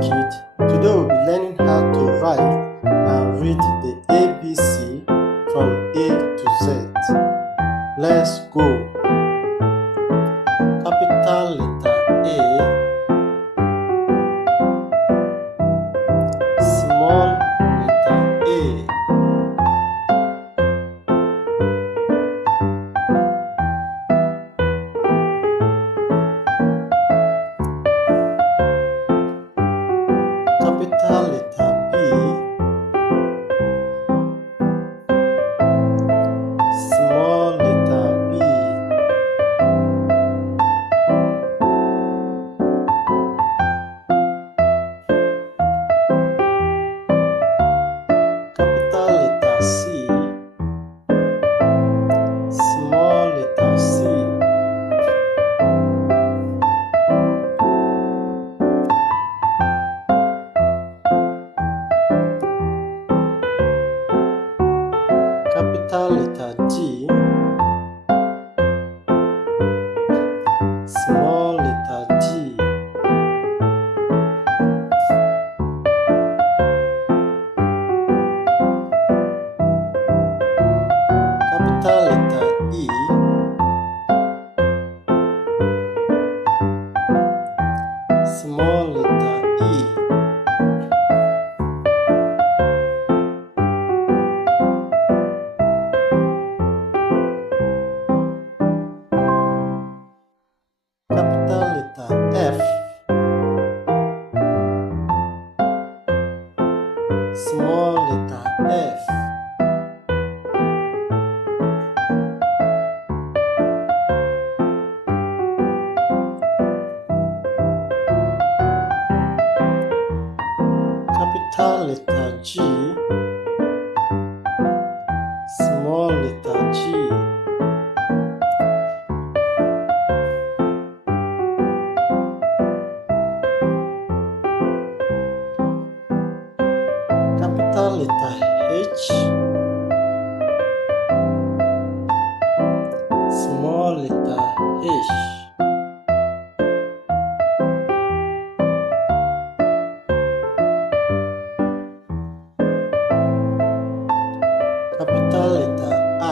kids, today we'll be learning how to write and read the ABC from A to Z. Let's go. Capital letter A, small letter A, capital letter B, small letter B, capital letter C, small letter C, capital letter G, small letter G, capital letter E, small letter E, capital letter F, small letter F, capital letter G, small letter G, capital letter H, small letter H, capital letter I,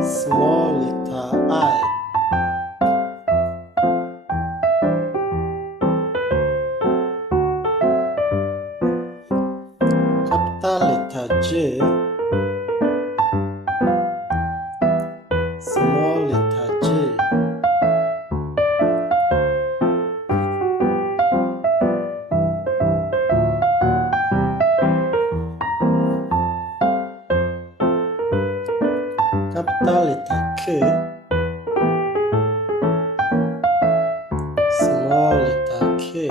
small letter I, capital letter J, small letter J, capital letter K, small letter K,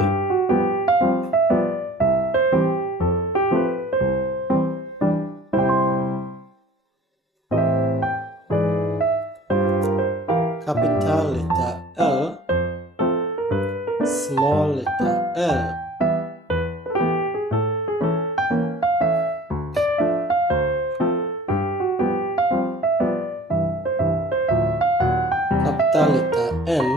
capital letter L, small letter L, capital letter M,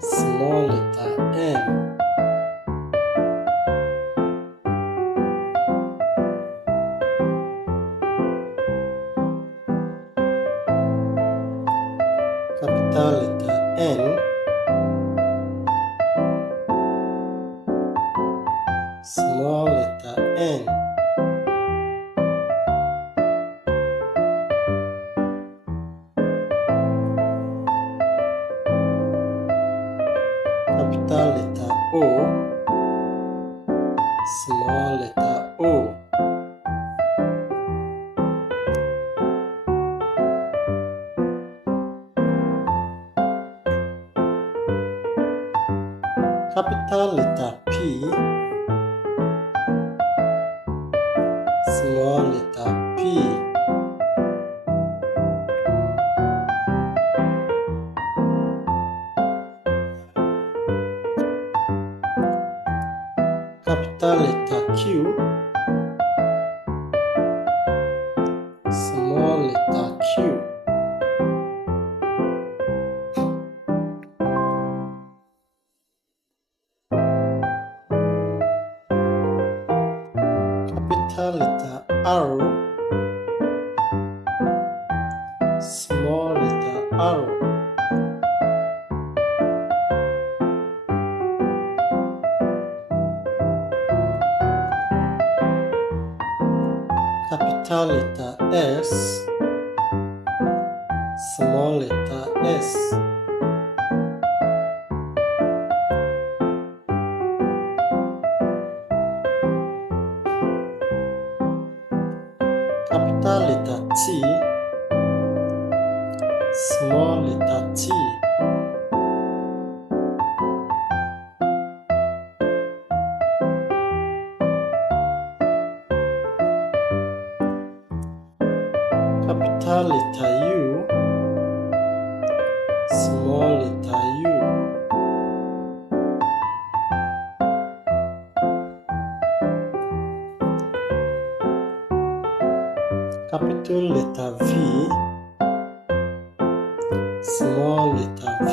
small letter M, capital letter N, small letter N, capital letter O, small letter O, capital letter P, small letter P, capital letter Q, small letter Q, capital letter R, small letter R, capital letter S, small letter S, capital letter T, small letter T, capital letter U, small letter U, capital letter V, small letter V,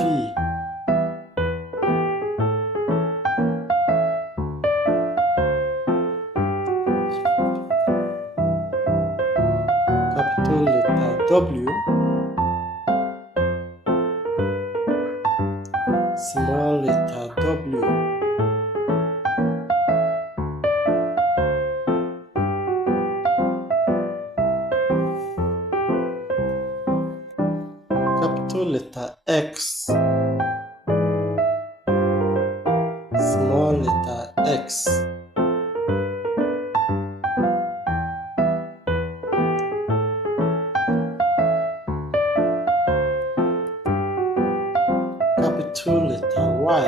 capital letter W, small letter W, capital letter X, small letter X, capital letter Y,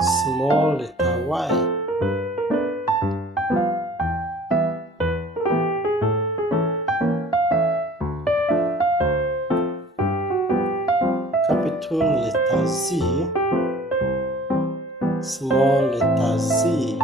small letter Y, capital letter Z, small letter Z,